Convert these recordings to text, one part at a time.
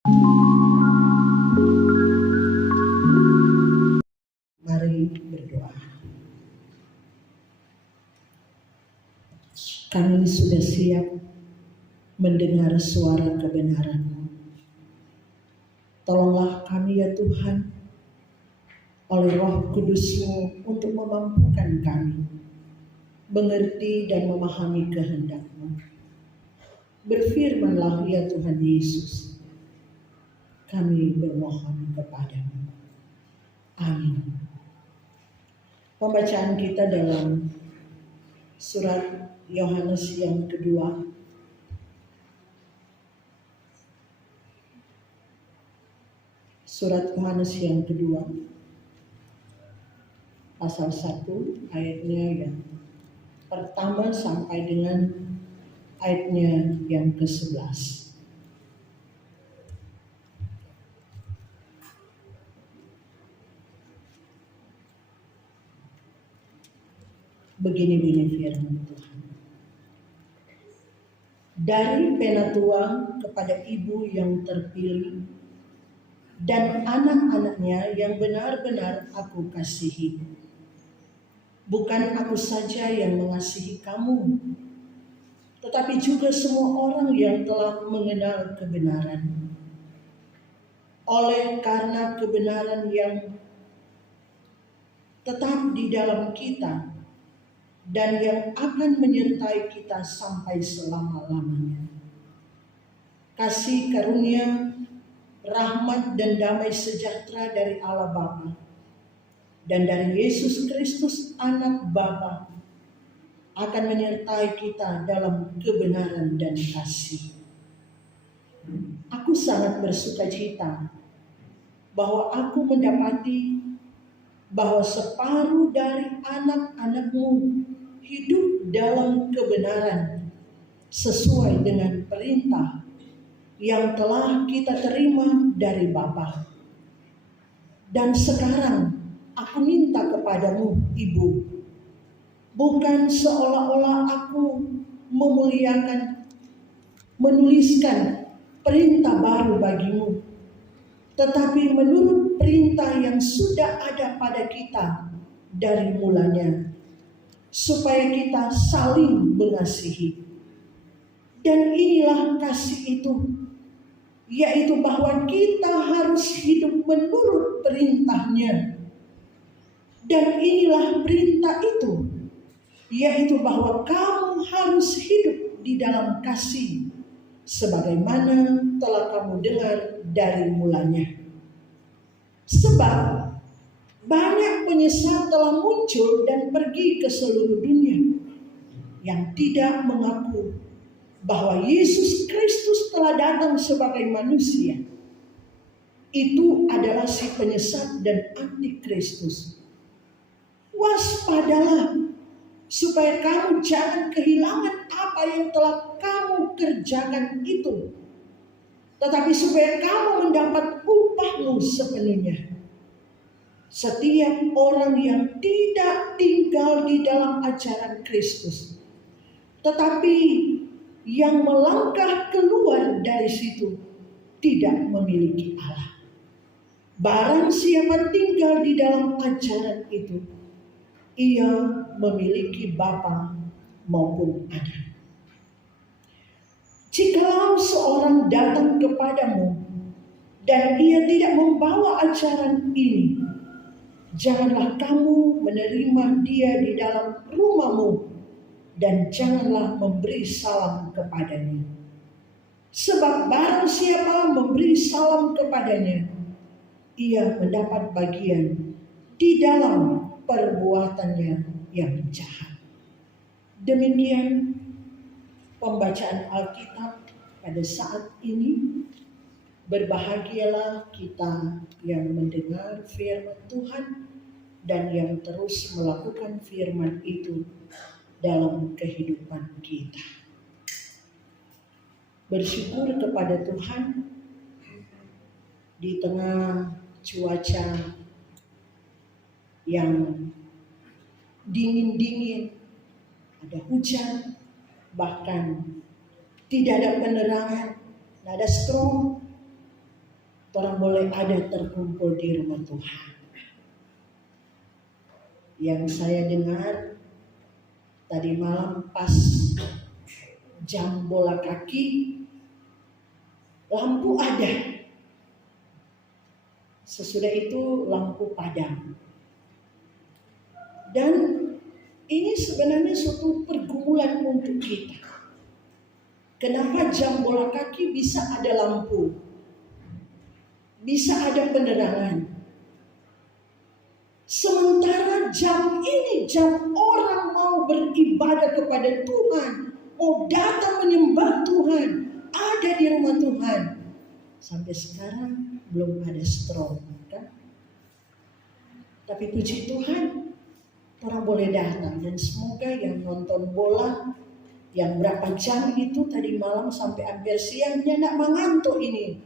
Mari berdoa. Kami sudah siap mendengar suara kebenaran-Mu. Tolonglah kami ya Tuhan, oleh Roh Kudus-Mu untuk memampukan kami mengerti dan memahami kehendak-Mu. Berfirmanlah ya Tuhan Yesus, kami bermohon kepadamu. Amin. Pembacaan kita dalam surat Yohanes yang kedua, surat Yohanes yang kedua, pasal 1 ayatnya yang pertama sampai dengan ayatnya yang ke-11. Begini firman Tuhan. Dari penatua kepada ibu yang terpilih dan anak-anaknya yang benar-benar aku kasihi. Bukan aku saja yang mengasihi kamu, tetapi juga semua orang yang telah mengenal kebenaran. Oleh karena kebenaran yang tetap di dalam kita dan yang akan menyertai kita sampai selama-lamanya. Kasih karunia, rahmat dan damai sejahtera dari Allah Bapa dan dari Yesus Kristus Anak Bapa akan menyertai kita dalam kebenaran dan kasih. Aku sangat bersukacita bahwa aku mendapati bahwa separuh dari anak-anak-Mu hidup dalam kebenaran sesuai dengan perintah yang telah kita terima dari Bapa. Dan sekarang aku minta kepadamu, Ibu, bukan seolah-olah aku menuliskan perintah baru bagimu, tetapi menurut perintah yang sudah ada pada kita dari mulanya, supaya kita saling mengasihi. Dan inilah kasih itu, yaitu bahwa kita harus hidup menurut perintahnya. Dan inilah perintah itu, yaitu bahwa kamu harus hidup di dalam kasih, sebagaimana telah kamu dengar dari mulanya. Sebab banyak penyesat telah muncul dan pergi ke seluruh dunia yang tidak mengaku bahwa Yesus Kristus telah datang sebagai manusia. Itu adalah si penyesat dan antikristus. Waspadalah supaya kamu jangan kehilangan apa yang telah kamu kerjakan itu, tetapi supaya kamu mendapat upahmu sepenuhnya. Setiap orang yang tidak tinggal di dalam ajaran Kristus, tetapi yang melangkah keluar dari situ, tidak memiliki Allah. Barang siapa tinggal di dalam ajaran itu, ia memiliki Bapa maupun Anak. Jikalau seorang datang kepadamu dan ia tidak membawa ajaran ini, janganlah kamu menerima dia di dalam rumahmu dan janganlah memberi salam kepadanya. Sebab barang siapa memberi salam kepadanya, ia mendapat bagian di dalam perbuatannya yang jahat. Demikian pembacaan Alkitab pada saat ini. Berbahagialah kita yang mendengar firman Tuhan dan yang terus melakukan firman itu dalam kehidupan kita. Bersyukur kepada Tuhan di tengah cuaca yang dingin-dingin, ada hujan, bahkan tidak ada penerangan, tidak ada strong. orang boleh ada terkumpul di rumah Tuhan. Yang saya dengar tadi malam pas jam bola kaki, lampu ada. Sesudah itu lampu padam. Dan ini sebenarnya suatu pergumulan untuk kita. Kenapa jam bola kaki bisa ada lampu? Bisa ada penerangan. Sementara jam ini jam orang mau beribadah kepada Tuhan, mau datang menyembah Tuhan, ada di rumah Tuhan. Sampai sekarang belum ada strobe, kan? Tapi puji Tuhan, orang boleh datang, dan semoga yang nonton bola yang berapa jam itu tadi malam sampai hampir siang, dia tidak mengantuk ini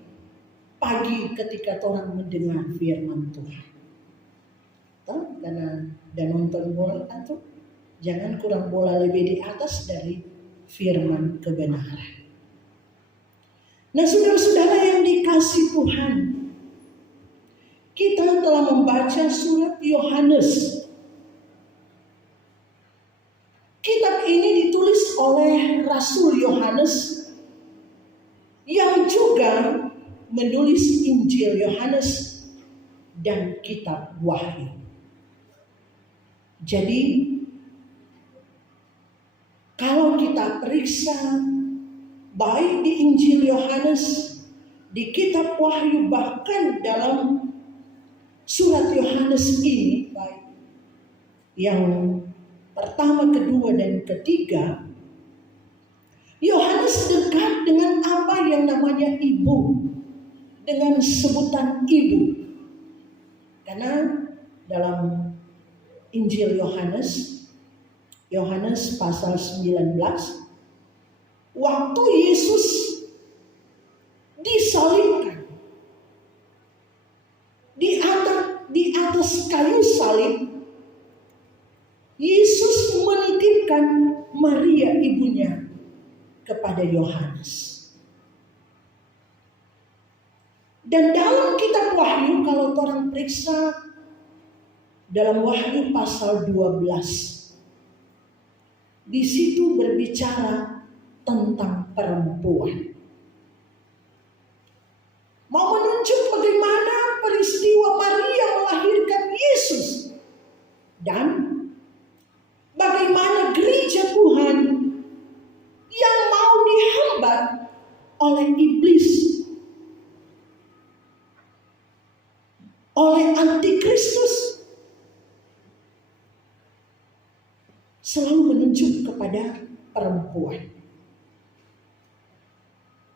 pagi ketika orang mendengar firman Tuhan. Tahu? Karena dan nonton bola atau jangan kurang bola lebih di atas dari firman kebenaran. Nah, saudara-saudara yang dikasih Tuhan, kita telah membaca surat Yohanes. Kitab ini ditulis oleh Rasul Yohanes yang juga menulis Injil Yohanes dan kitab Wahyu. Jadi kalau kita periksa baik di Injil Yohanes, di kitab Wahyu, bahkan dalam surat Yohanes ini, baik yang pertama, kedua, dan ketiga, Yohanes dekat dengan apa yang namanya ibu, dengan sebutan ibu. Karena dalam Injil Yohanes pasal 19, waktu Yesus disalibkan di atas kayu salib, Yesus menitipkan Maria ibunya kepada Yohanes. Dan dalam kitab Wahyu, kalau orang periksa dalam Wahyu pasal 12, di situ berbicara tentang perempuan. Mau menunjuk bagaimana peristiwa Maria melahirkan Yesus dan bagaimana gereja Tuhan yang mau dihambat oleh iblis, oleh antikristus, selalu menunjuk kepada perempuan.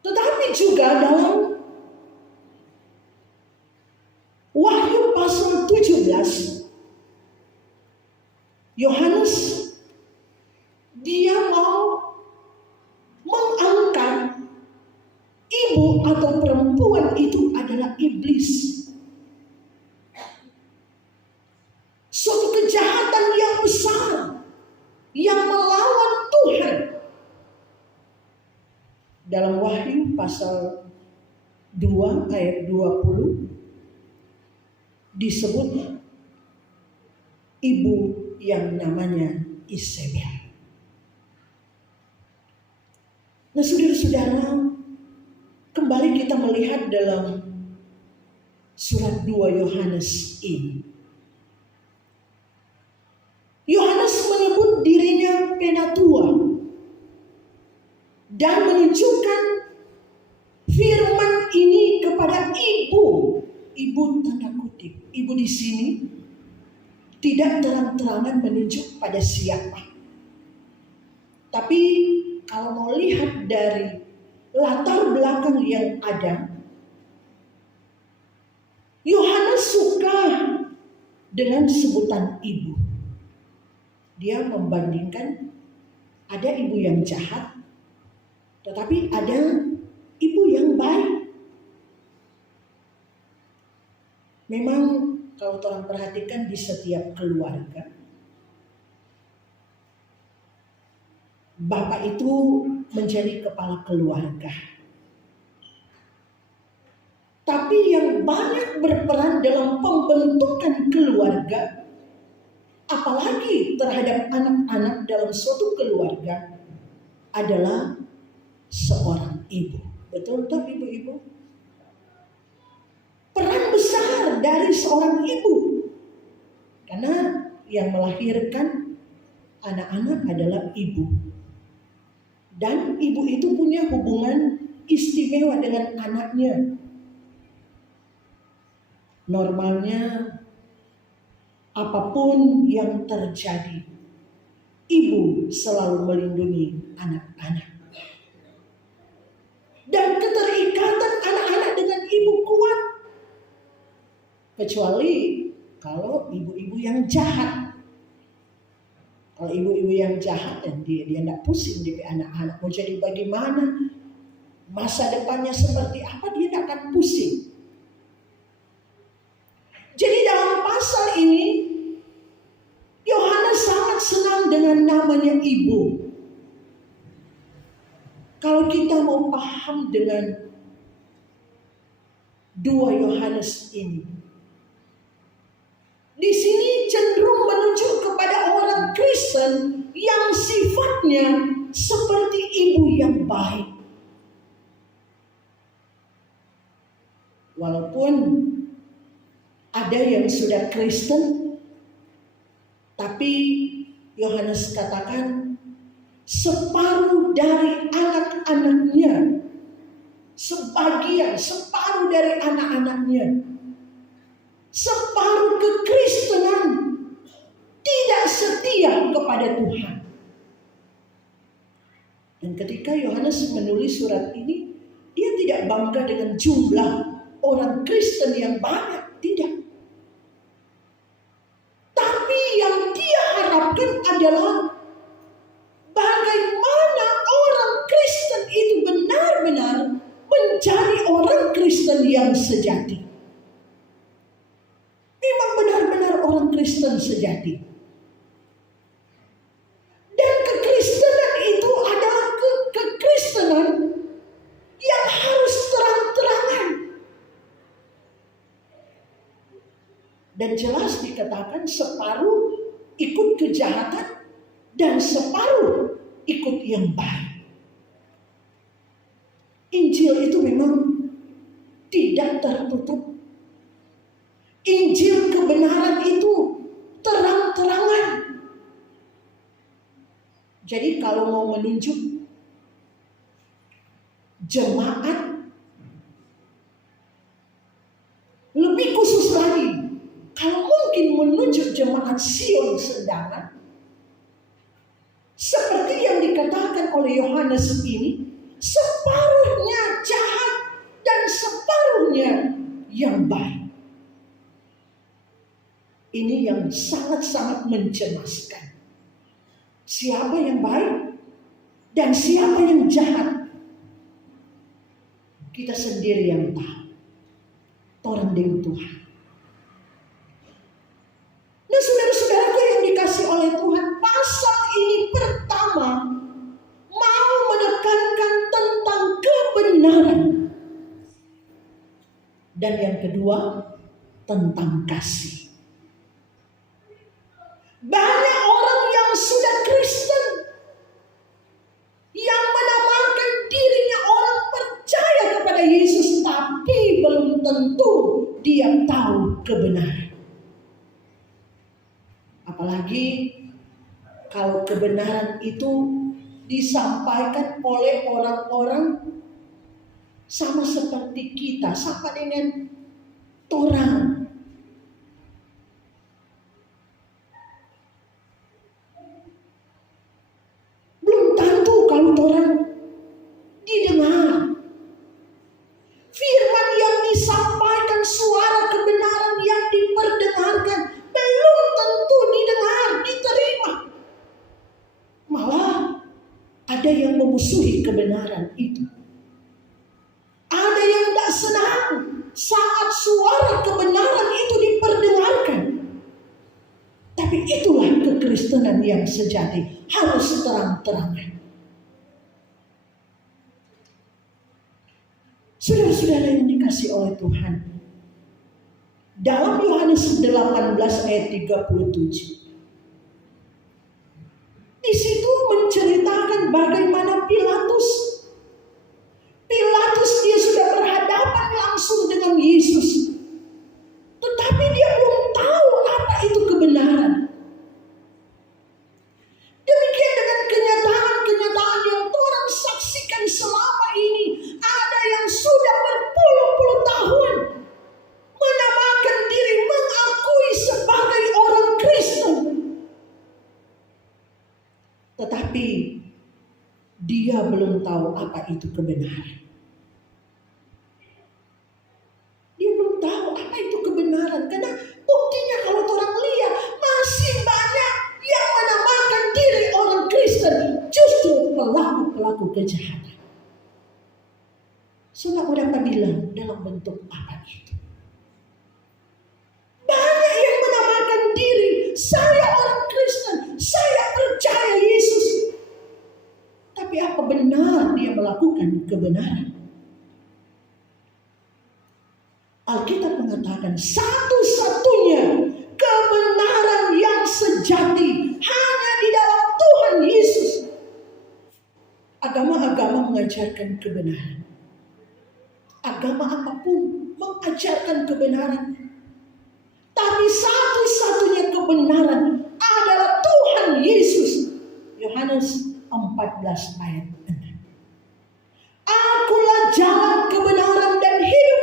Tetapi juga dalam Wahyu pasal 17, Yohanes dia mau mengangkat ibu atau perempuan itu adalah iblis. Suatu kejahatan yang besar yang melawan Tuhan. Dalam Wahyu pasal 2 ayat 20 disebut ibu yang namanya Isabel. Nah, saudara-saudara, kembali kita melihat dalam surat 2 Yohanes ini. Yohanes menyebut dirinya penatua dan menunjukkan firman ini kepada ibu. Ibu tanda kutip. Ibu di sini tidak terang-terangan menunjuk pada siapa. Tapi kalau mau lihat dari latar belakang yang ada, Yohanes suka dengan sebutan ibu. Dia membandingkan ada ibu yang jahat, tetapi ada ibu yang baik. Memang kalau orang perhatikan di setiap keluarga, bapak itu menjadi kepala keluarga. tapi yang banyak berperan dalam pembentukan keluarga, apalagi terhadap anak-anak dalam suatu keluarga, adalah seorang ibu. Betul tak ibu-ibu? Peran besar dari seorang ibu, karena yang melahirkan anak-anak adalah ibu. Dan ibu itu punya hubungan istimewa dengan anaknya. Normalnya, apapun yang terjadi, ibu selalu melindungi anak-anak. Dan keterikatan anak-anak dengan ibu kuat. Kecuali kalau ibu-ibu yang jahat. Kalau ibu-ibu yang jahat, dia tidak pusing dengan anak-anak. Mau jadi bagaimana, masa depannya seperti apa, dia tidak akan pusing. Jadi dalam pasal ini, Yohanes sangat senang dengan namanya ibu. Kalau kita mau paham dengan 2 Yohanes ini, di sini cenderung menuju kepada orang Kristen yang sifatnya seperti ibu yang baik. Walaupun ada yang sudah Kristen, tapi Yohanes katakan separuh dari anak-anaknya, separuh dari anak-anaknya, separuh kekristenan tidak setia kepada Tuhan. Dan ketika Yohanes menulis surat ini, dia tidak bangga dengan jumlah orang Kristen yang banyak, tidak. Tapi yang dia harapkan adalah bagaimana orang Kristen itu benar-benar menjadi orang Kristen yang sejati. Memang benar-benar orang Kristen sejati. Dan kekristenan itu adalah kekristenan yang harus terang-terangan. Dan jelas dikatakan separuh ikut kejahatan dan separuh ikut yang baik. Injil itu memang tidak tertutup. Injil kebenaran itu terang-terangan. Jadi kalau mau menunjuk jemaat, lebih khusus lagi, kalau mungkin menunjuk jemaat Sion Sedangan, seperti yang dikatakan oleh Yohanes ini, separuhnya jahat dan separuhnya yang baik. Ini yang sangat-sangat mencemaskan. Siapa yang baik dan siapa yang jahat, kita sendiri yang tahu. Orang dengan Tuhan. Nah, saudara-saudaraku yang dikasih oleh Tuhan, pasal ini pertama mau menekankan tentang kebenaran. Dan yang kedua, tentang kasih. Banyak orang yang sudah Kristen, yang menamakan dirinya orang percaya kepada Yesus, tapi belum tentu dia tahu kebenaran. Apalagi kalau kebenaran itu disampaikan oleh orang-orang sama seperti kita, sama dengan orang. Belum tentu kalau orang didengar. Firman yang disampaikan, suara kebenaran yang diperdengarkan, belum tentu didengar, diterima. Malah ada yang memusuhi kebenaran itu. Ada yang tak senang saat suara kebenaran itu diperdengarkan. Tapi itulah kekristenan yang sejati, harus terang-terangan. Saudara-saudara yang dikasih oleh Tuhan, dalam Yohanes 18 ayat 37, di situ menceritakan bagaimana Pilatus dia sudah berhadapan langsung dengan Yesus, tetapi dia belum tahu apa itu kebenaran. Demikian dengan kenyataan yang Tuhan saksikan selama ini. Ada yang sudah berpuluh-puluh tahun menamakan diri, mengakui sebagai orang Kristen, tetapi dia belum tahu apa itu kebenaran. Dia belum tahu apa itu kebenaran. Karena buktinya kalau orang lihat masih banyak yang menamakan diri orang Kristen, justru pelaku-pelaku kejahatan. Saudara dapat bilang dalam bentuk apa itu? Banyak yang menamakan diri, saya orang Kristen, saya percaya Yesus. Tapi apa benar dia melakukan kebenaran? Alkitab mengatakan satu-satunya kebenaran yang sejati hanya di dalam Tuhan Yesus. Agama-agama mengajarkan kebenaran. Agama apapun mengajarkan kebenaran. Tapi satu-satunya kebenaran adalah Tuhan Yesus. Yohanes 14 ayat 6. Akulah jalan, kebenaran dan hidup.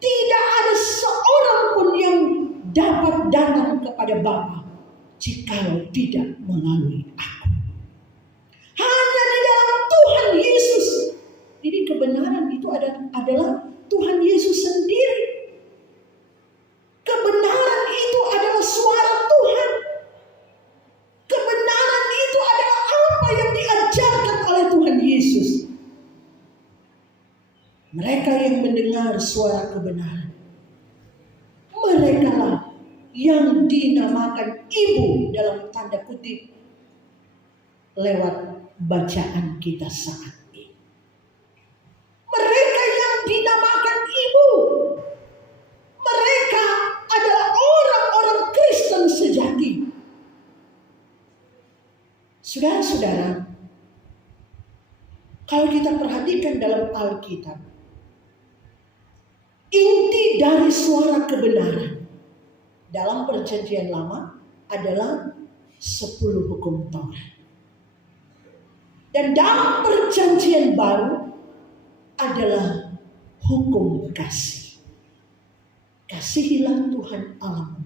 Tidak ada seorang pun yang dapat datang kepada Bapa jikalau tidak melalui aku. Hanya di dalam Tuhan Yesus. Jadi kebenaran itu adalah Tuhan Yesus sendiri. Kebenaran itu adalah suara Tuhan. Kebenaran itu adalah apa yang diajarkan oleh Tuhan Yesus. Mereka yang mendengar suara kebenaran, merekalah yang dinamakan ibu dalam tanda kutip lewat bacaan kita saat ini. Mereka yang dinamakan ibu, mereka adalah orang-orang Kristen sejati. Saudara-saudara, kalau kita perhatikan dalam Alkitab, inti dari suara kebenaran dalam Perjanjian Lama adalah 10 hukum Taurat. Dan dalam Perjanjian Baru adalah hukum kasih. Kasihilah Tuhan Allahmu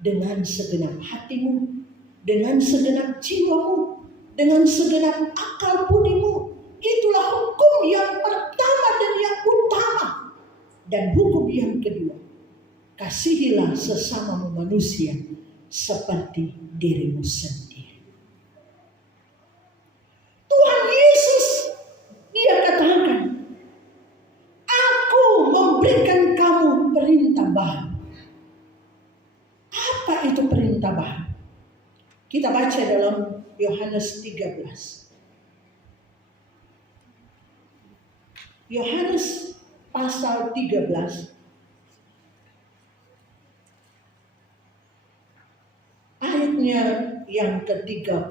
dengan segenap hatimu, dengan segenap jiwamu, dengan segenap akal budimu. Itulah hukum yang pertama dan yang utama. Dan hukum yang kedua, kasihilah sesamamu manusia seperti dirimu sendiri. Tuhan Yesus, dia katakan, aku memberikan kamu perintah baru. Apa itu perintah baru? Kita baca dalam Yohanes 13. Yohanes pasal 13 ayatnya yang ke-34.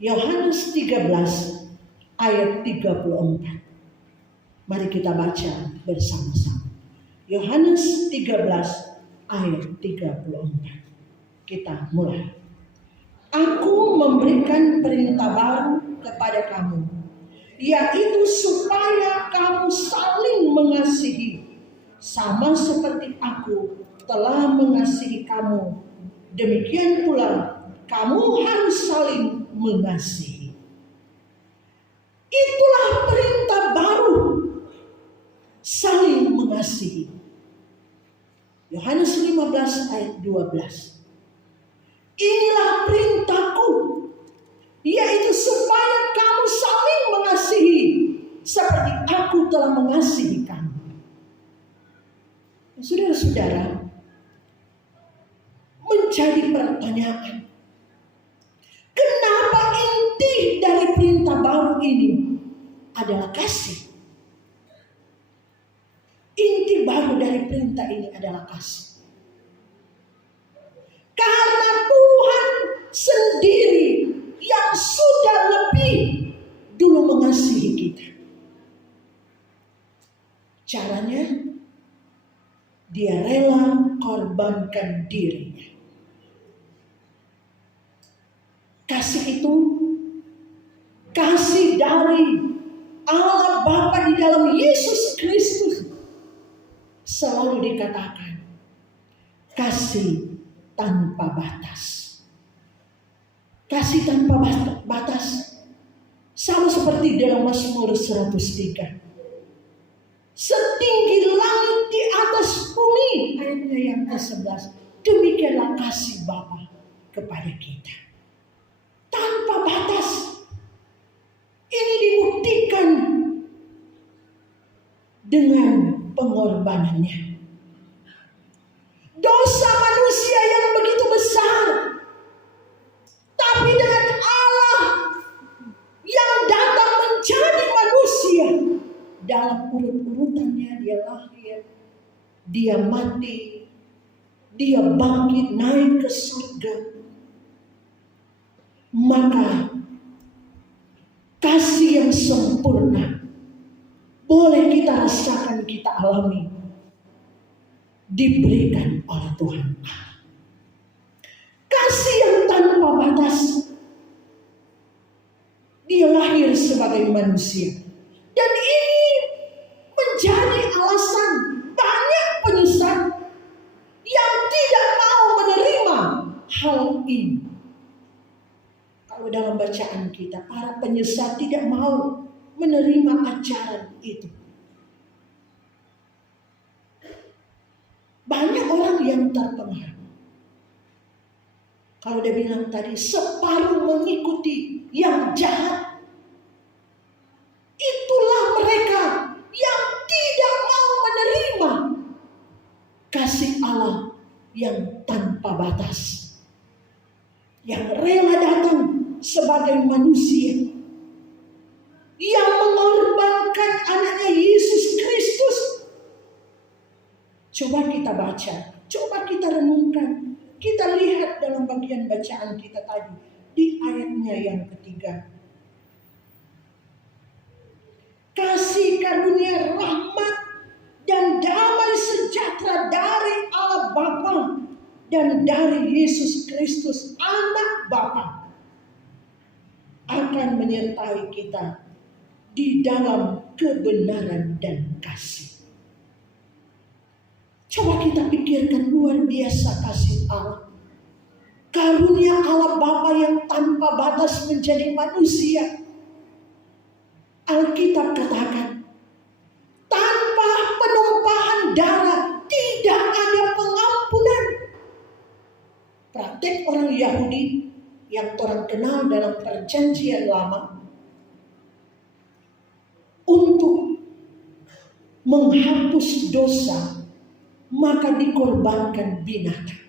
Yohanes 13 ayat 34. Mari kita baca bersama-sama. Yohanes 13 ayat 34. Kita mulai. Aku memberikan perintah baru kepada kamu, yaitu supaya kamu saling mengasihi, sama seperti aku telah mengasihi kamu. Demikian pula kamu harus saling mengasihi. Itulah perintah baru, saling mengasihi. Yohanes 15 ayat 12. Inilah perintahku, yaitu supaya kamu saling mengasihi seperti aku telah mengasihi kamu. Saudara-saudara, menjadi pertanyaan, kenapa inti dari perintah baru ini adalah kasih? baru dari perintah ini adalah kasih. Karena Tuhan sendiri yang sudah lebih dulu mengasihi kita. Caranya, dia rela korbankan dirinya. Kasih itu, kasih dari Allah Bapa di dalam Yesus Kristus selalu dikatakan kasih tanpa batas. Kasih tanpa batas sama seperti dalam Mazmur 103. Setinggi langit di atas bumi, ayatnya yang ke-11, demikianlah kasih Bapa kepada kita. Tanpa batas. Ini dibuktikan dengan pengorbanannya. Dosa manusia yang begitu besar, tapi dengan Allah yang datang menjadi manusia, dalam urut-urutannya dia lahir, dia mati, dia bangkit naik ke surga. Maka kasih yang sempurna boleh kita rasakan, kita alami, diberikan oleh Tuhan Allah. Kasih yang tanpa batas, dia lahir sebagai manusia. Dan ini menjadi alasan banyak penyesat yang tidak mau menerima hal ini. Kalau dalam bacaan kita, para penyesat tidak mau menerima ajaran itu. Banyak orang yang terpengaruh. Kalau dia bilang tadi, separuh mengikuti yang jahat. Itulah mereka yang tidak mau menerima kasih Allah yang tanpa batas. Yang rela datang sebagai manusia, yang mengorbankan anaknya Yesus Kristus. Coba kita baca, coba kita renungkan, kita lihat dalam bagian bacaan kita tadi di ayatnya yang ketiga. Kasih karunia rahmat dan damai sejahtera dari Allah Bapa dan dari Yesus Kristus Anak Bapa akan menyertai kita di dalam kebenaran dan kasih. Coba kita pikirkan, luar biasa kasih Allah. Karunia Allah Bapa yang tanpa batas menjadi manusia. Alkitab katakan, tanpa penumpahan darah tidak ada pengampunan. Praktek orang Yahudi yang orang kenal dalam perjanjian lama, untuk menghapus dosa maka dikorbankan binatang.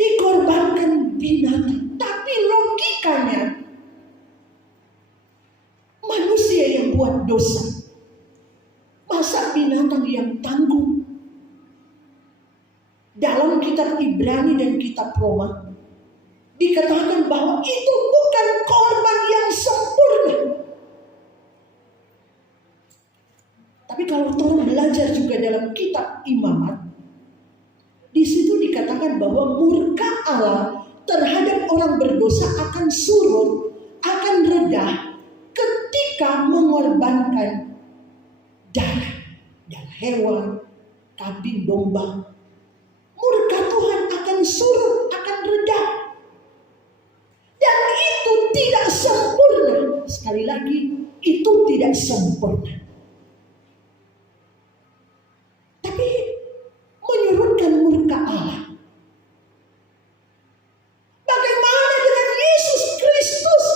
Dikorbankan binatang. Tapi logikanya, manusia yang buat dosa, masa binatang yang tangguh? Dalam kitab Ibrani dan kitab Roma dikatakan bahwa itu bukan korban yang sempurna. Tapi kalau tolong belajar juga dalam kitab Imamat, di situ dikatakan bahwa murka Allah terhadap orang berdosa akan surut, akan reda ketika mengorbankan darah hewan, kambing, domba. Murka Tuhan akan surut, akan reda. Dan itu tidak sempurna. Sekali lagi, itu tidak sempurna. Tapi menyurutkan murka Allah. Bagaimana dengan Yesus Kristus?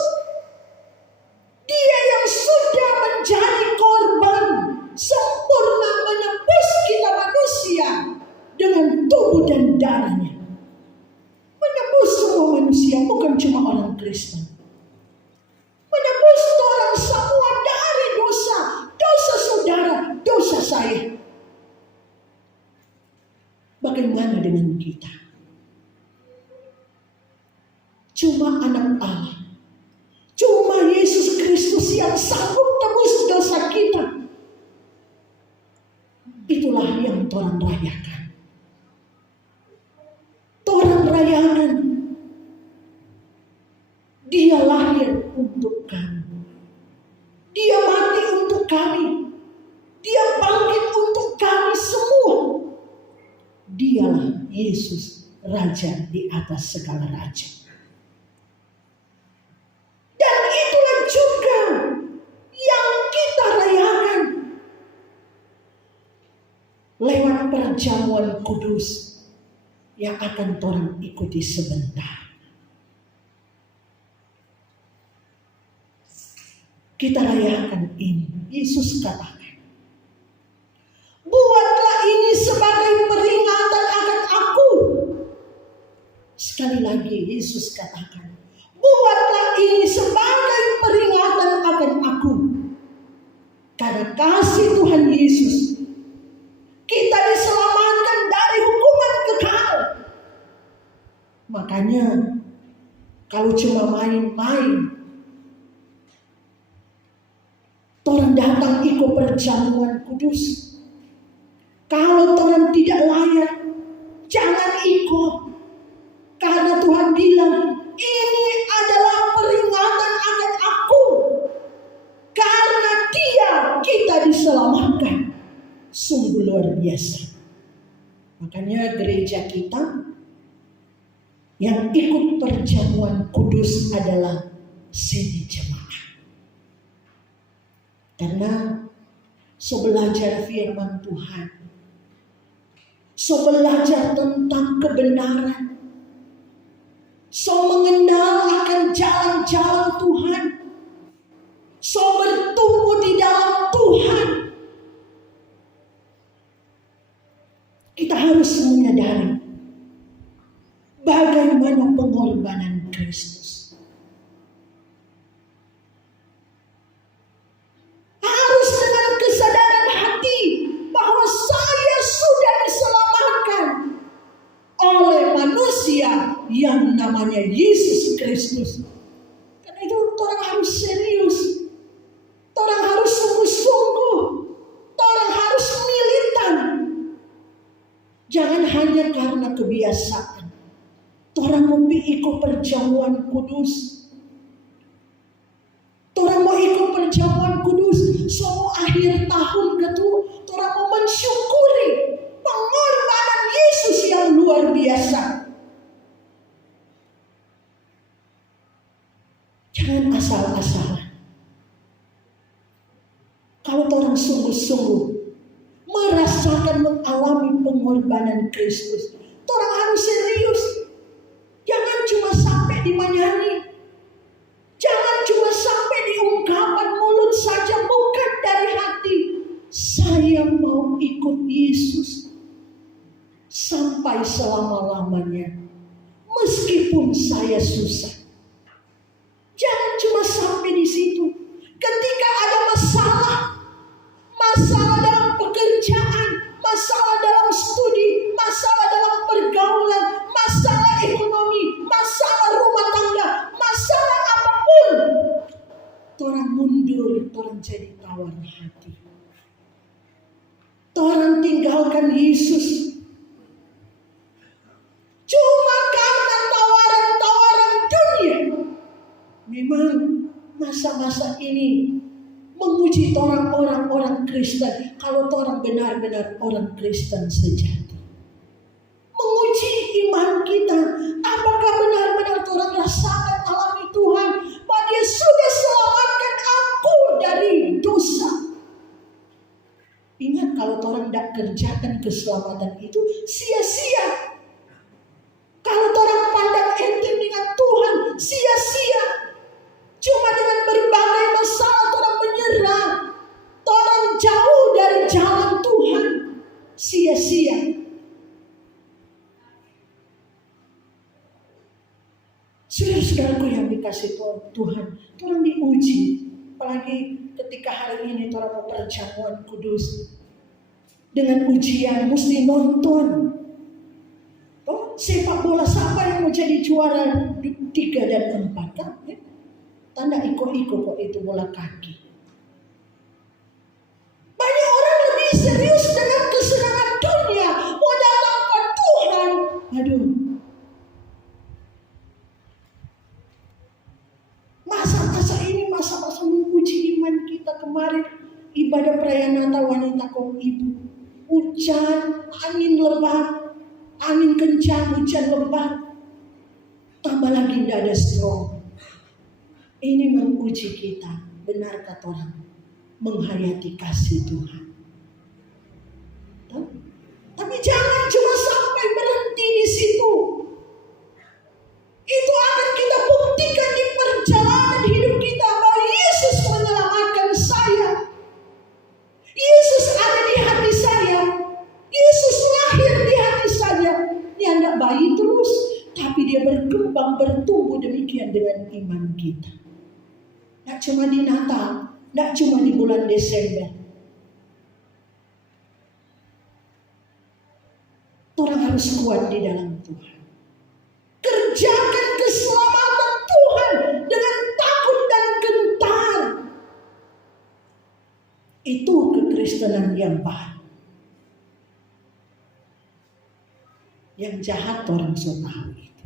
Dia yang sudah menjadi korban sempurna menebus kita manusia dengan tubuh dan darahnya. Menebus semua manusia, bukan cuma orang Kristen. Menebus orang semua dari dosa bagaimana dengan kita? Cuma anak Allah, cuma Yesus Kristus yang sanggup tebus dosa kita. Itulah yang Tuhan rayakan. Tuhan rayakan. Dia lahir untuk kami. Dia mati untuk kami. Dia bangkit untuk kami semua. Dialah Yesus, Raja di atas segala raja. Dan itulah juga yang kita rayakan lewat perjamuan kudus yang akan Tuhan ikuti sebentar. Kita rayakan ini. Yesus katakan, buatlah ini sebagai peringatan akan aku. Sekali lagi Yesus katakan, buatlah ini sebagai peringatan akan aku. Karena kasih Tuhan Yesus, kita diselamatkan dari hukuman kekal. Makanya kalau cuma main-main, Tuhan datang ikut perjamuan kudus. Kalau Tuhan tidak layak, jangan ikut. Karena Tuhan bilang, ini adalah peringatan akan aku. Karena Dia kita diselamatkan. Sungguh luar biasa. Makanya gereja kita yang ikut perjamuan kudus adalah seni jemaat. Karena so belajar firman Tuhan, so belajar tentang kebenaran, so mengenal akan jalan-jalan Tuhan, so bertumbuh di dalam Tuhan. Kita harus menyadari bagaimana pengorbanan Kristus. Yang namanya Yesus Kristus. Karena itu orang harus serius. Orang harus sungguh-sungguh. Orang harus militan. Jangan hanya karena kebiasaan. Orang mau ikut perjamuan kudus. Orang mau ikut perjamuan kudus. So akhir tahun orang mau mensyukuri pengorbanan Yesus yang luar biasa. Jangan asal-asalan. Kalau orang sungguh-sungguh merasakan mengalami pengorbanan Kristus, orang harus serius. Jangan cuma sampai di menyanyi. Jangan cuma sampai di ungkapan mulut saja, bukan dari hati. Saya mau ikut Yesus sampai selama-lamanya, meskipun saya susah. Jangan cuma sampai di situ. Ketika ada masalah dalam pekerjaan, masalah dalam studi, masalah dalam pergaulan, masalah ekonomi, masalah rumah tangga, masalah apapun, orang mundur, orang jadi tawar hati. Orang tinggalkan Yesus cuma karena tawaran-tawaran dunia. Memang masa-masa ini menguji orang-orang Kristen. Kalau orang benar-benar orang Kristen sejati, menguji iman kita. Apakah benar-benar orang rasakan alami Tuhan, bahwa Dia sudah selamatkan aku dari dosa. Ingat, kalau orang tidak kerjakan keselamatan itu sia-sia. Kalau orang pandang enteng dengan Tuhan, sia-sia. Cuma dengan berbagai masalah orang menyerah, orang jauh dari jalan Tuhan, sia-sia. Saudara-saudaraku yang dikasih Tuhan, orang diuji. Apalagi ketika hari ini orang mau perjamuan kudus. Dengan ujian mesti nonton. sepak bola siapa yang mau jadi juara 3 dan 4 kan? Tanda iko-iko kok itu bola kaki. Banyak orang lebih serius dengan kesenangan dunia, mau datang ke Tuhan. Aduh. Masa-masa ini masa-masa menguji iman kita. Kemarin ibadah perayaan Natal wanita kaum ibu. Hujan, angin lebat, angin kencang, hujan lebat. Tambah lagi tidak ada strong. Ini menguji kita. Benar kata orang, menghayati kasih Tuhan. Tapi jangan cuma sampai berhenti di situ. Itu akan kita buktikan di perjalanan hidup kita bahwa Yesus menyelamatkan saya. Yesus ada di hati saya. Yesus lahir di hati saya. Dia tidak bayi terus, tapi dia berkembang, bertumbuh demikian dengan iman kita. Tidak cuma di Natal, tidak cuma di bulan Desember. Orang harus kuat di dalam Tuhan. Kerjakan keselamatan Tuhan dengan takut dan gentar. Itu kekristenan yang baik. Yang jahat orang so tahu itu.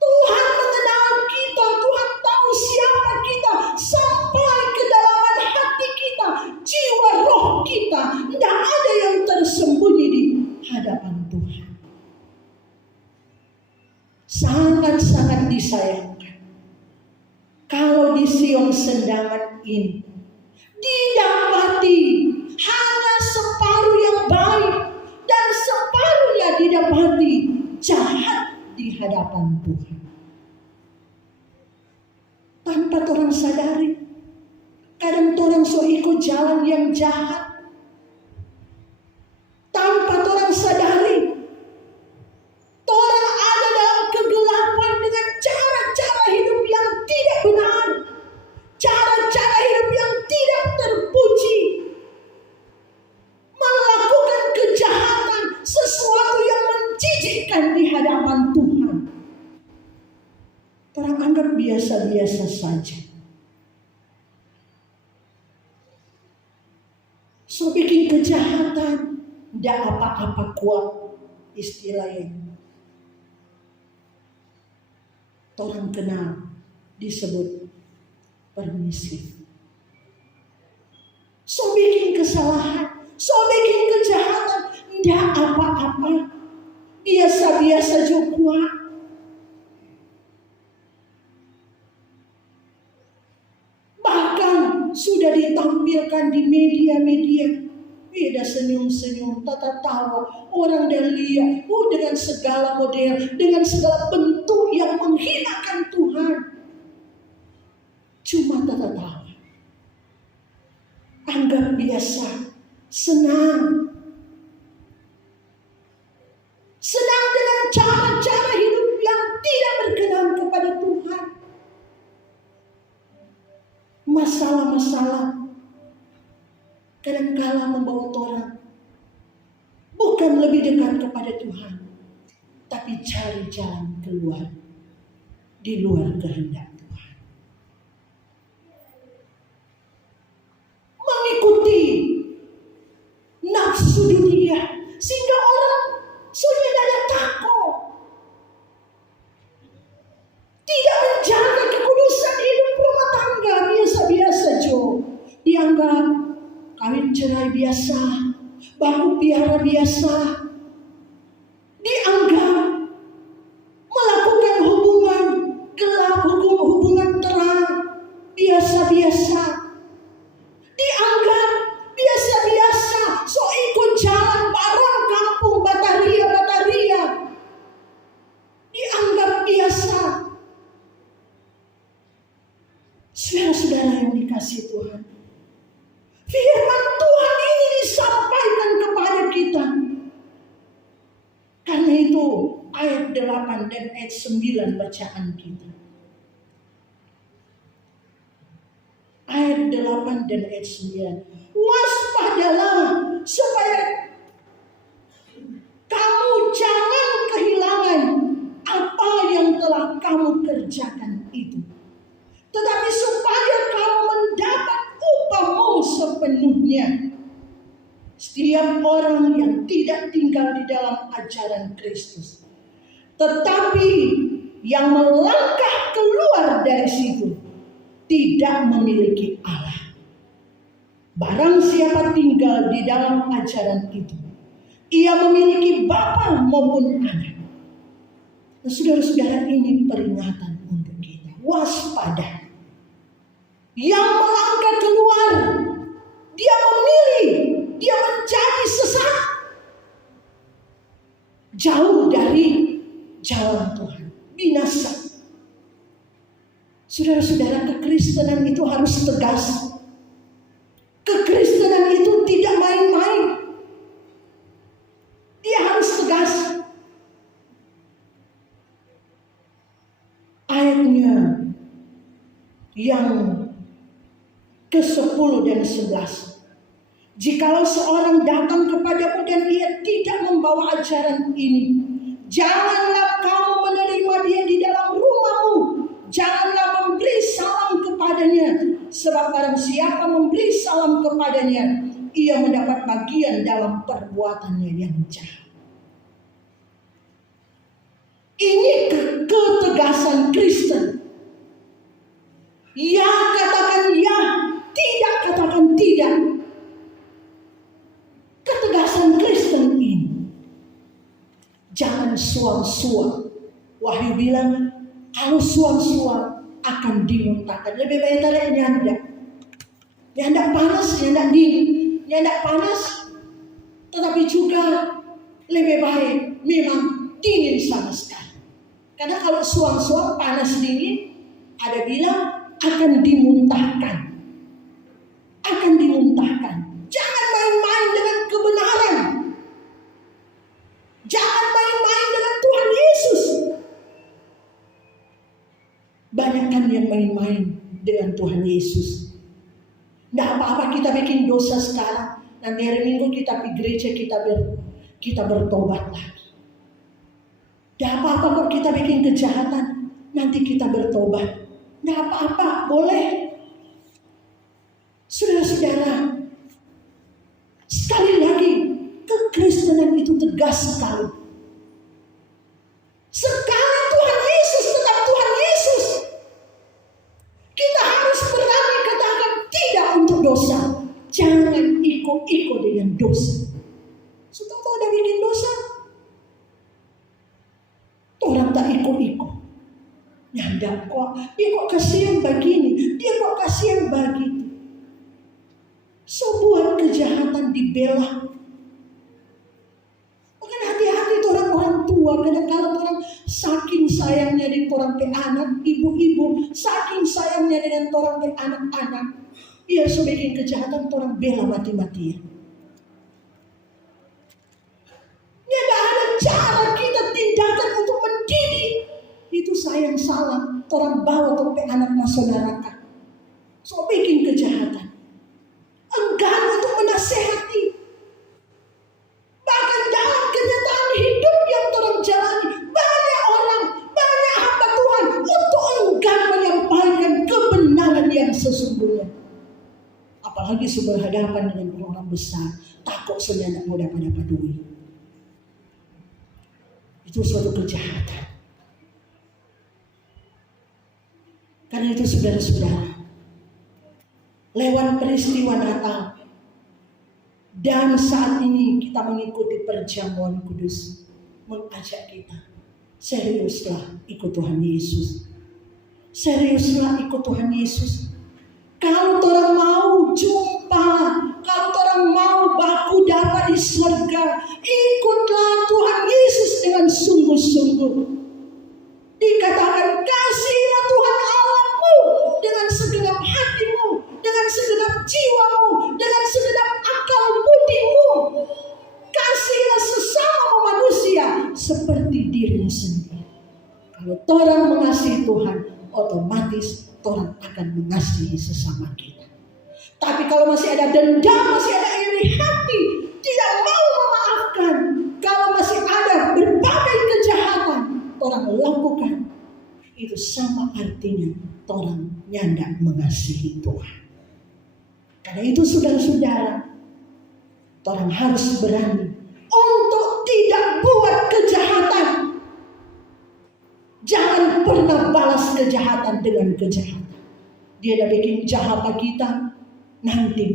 Tuhan mengenal kita, Tuhan tahu siapa kita sampai kedalaman hati kita, jiwa roh kita. Tidak ada yang tersembunyi di hadapan Tuhan. Sangat-sangat disayangkan kalau di siang sendangan ini didapati hanya separuh yang baik dan separuhnya didapati jahat di hadapan Tuhan. Tanpa orang sadari, kadang orang so ikut jalan yang jahat. Tanpa orang sadari, orang ada dalam kegelapan dengan cara-cara hidup yang tidak benar, cara-cara hidup yang tidak terpuji, melakukan kejahatan, sesuatu yang menjijikkan di hadapan Tuhan. Orang anggap biasa-biasa saja. So bikin kejahatan, tidak apa-apa kuat istilahnya. Orang kenal disebut permisif. So bikin kesalahan, so bikin kejahatan, tidak apa-apa, biasa-biasa juga. Bahkan sudah ditampilkan di media-media. Beda senyum-senyum, tata tawa, orang dan lihat, dengan segala model, dengan segala bentuk yang menghinakan Tuhan. Cuma tata tawa. Anggap biasa, senang. Senang dengan cara-cara hidup yang tidak berkenan kepada Tuhan. Masalah-masalah kadang-kala membawa orang bukan lebih dekat kepada Tuhan, tapi cari jalan keluar di luar kehendak Tuhan. Mengikuti nafsu dunia sehingga orang sudah ada takut. Tidak menjaga kekudusan hidup rumah tangga biasa-biasa jo. Dianggap kawin cerai biasa, baku piara biasa. Dianggap melakukan hubungan gelap, hubungan terang biasa-biasa. Dianggap biasa-biasa, so ikut jalan barang kampung bataria-bataria. Dianggap biasa. Saudara-saudara yang dikasihi Tuhan, firman Tuhan ini disampaikan kepada kita. Karena itu ayat 8 dan ayat 9 bacaan kita. Ayat 8 dan ayat 9. Waspadalah supaya telah kamu kerjakan itu, tetapi supaya kamu mendapat upahmu sepenuhnya. Setiap orang yang tidak tinggal di dalam ajaran Kristus, tetapi yang melangkah keluar dari situ, tidak memiliki Allah. Barang siapa tinggal di dalam ajaran itu, ia memiliki bapa maupun anak. Nah, saudara-saudara, ini peringatan untuk kita. Waspada. Yang melangkah keluar, dia memilih, dia menjadi sesat, jauh dari jalan Tuhan, binasa. Saudara-saudara, kekristenan itu harus tegas. Kekristenan itu tidak main-main. Dia harus tegas. Ayatnya yang ke-10 dan 11. Jikalau seorang datang kepadamu dan ia tidak membawa ajaran ini, janganlah kamu menerima dia di dalam rumahmu. Janganlah memberi salam kepadanya, sebab barang siapa memberi salam kepadanya, ia mendapat bagian dalam perbuatannya yang jahat. Ini ketegasan Kristen. Ya katakan ya, tidak katakan tidak. Ketegasan Kristen ini. Jangan suam-suam. Wahyu bilang, kalau suam-suam akan dimuntahkan. Lebih baik tarik nyanda. Nyanda panas, nyanda dingin. Nyanda panas, tetapi juga lebih baik memang dingin sama sekali. Karena kalau suam-suam panas dingin, ada bilang akan dimuntahkan. Akan dimuntahkan. Jangan main-main dengan kebenaran. Jangan main-main dengan Tuhan Yesus. Banyak kan yang main-main dengan Tuhan Yesus. Tidak apa-apa kita bikin dosa sekarang. Nanti hari Minggu kita pergi gereja, kita bertobat lagi. Tidak apa-apa kok kita bikin kejahatan, nanti kita bertobat. Tidak apa-apa, boleh. Saudara-saudara, sekali lagi, kekristenan itu tegas sekali. Sekali Tuhan Yesus tetap Tuhan Yesus. Kita harus berani katakan tidak untuk dosa. Jangan ikut-ikut dengan dosa. Sudah ada bikin dosa, orang tak ikut-ikut. Nyanda kok, dia kok kasihan begini, dia kok kasihan begitu. Sebuah kejahatan dibela. Maka hati-hati tuh orang-orang tua. Kadang-kadang orang saking sayangnya di orang ke anak, ibu-ibu saking sayangnya dengan orang ke anak-anak, dia bikin kejahatan orang bela mati-matian. Ya gak ada cara kita tindakan untuk mendidik. Itu sayang salah, orang bawa sampai anak masuk neraka. So bikin kejahatan. Enggan untuk menasehati. Bahkan dalam kenyataan hidup yang orang jalani, banyak orang, banyak hamba Tuhan untuk enggan menyampaikan kebenaran yang sesungguhnya. Apalagi berhadapan dengan orang-orang besar, takut saja tidak mau dapat duit. Itu suatu kejahatan. Karena itu saudara-saudara, lewat peristiwa Natal dan saat ini kita mengikuti perjamuan kudus, mengajak kita seriuslah ikut Tuhan Yesus. Seriuslah ikut Tuhan Yesus. Kalau orang mau jumpa, kalau orang mau baku dapat di surga, ikutlah Tuhan Yesus dengan sungguh-sungguh. Dikatakan kasihilah Tuhan Allahmu dengan segenap hatimu, dengan segenap jiwamu, dengan segenap akal budimu. Kasihilah sesama manusia seperti dirimu sendiri. Kalau orang mengasihi Tuhan, otomatis orang akan mengasihi sesama kita. Tapi kalau masih ada dendam, masih ada iri hati, tidak mau memaafkan, kalau masih ada berbagai kejahatan orang lakukan, itu sama artinya orang nyandak mengasihi Tuhan. Karena itu saudara-saudara, orang harus berani untuk tidak buat kejahatan. Jangan pernah balas kejahatan dengan kejahatan. Dia dah bikin jahat pada kita, nanti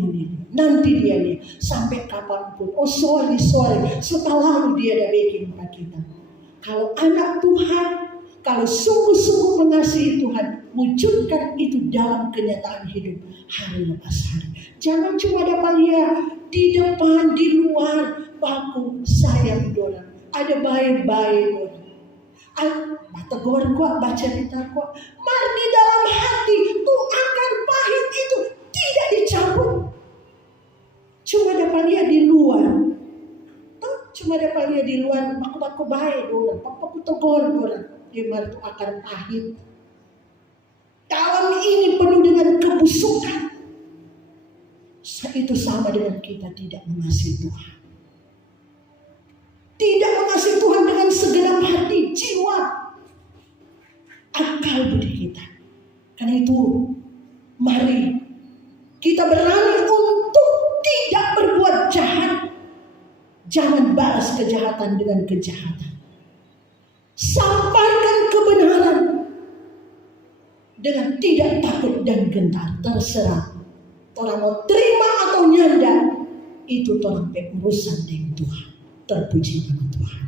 dia nih sampai kapanpun. Oh sorry, setelah lalu dia dah bikin pada kita. Kalau anak Tuhan, kalau sungguh-sungguh mengasihi Tuhan, wujudkan itu dalam kenyataan hidup hari lepas hari. Jangan cuma dapat lihat di depan, di luar, baku sayang dorang. Ada baik-baik orang. Tegur gua, baca cerita gua. Mar di dalam hati tuh akan pahit itu tidak dicabut. Cuma dapat lihat di luar. Cuma dapat lihat di luar, baku baik orang, baku tegur orang. Dia mar itu akan pahit. Dalam ini penuh dengan kebusukan. Itu sama dengan kita tidak mengasihi Tuhan. Tidak mengasihi Tuhan dengan segenap hati, jiwa, akal budi kita. Karena itu, mari kita berani untuk tidak berbuat jahat. Jangan balas kejahatan dengan kejahatan. Sampaikan kebenaran dengan tidak takut dan gentar. Terserah orang mau terima atau nyanda, itu orang urusan dengan Tuhan. Terpuji nama Tuhan.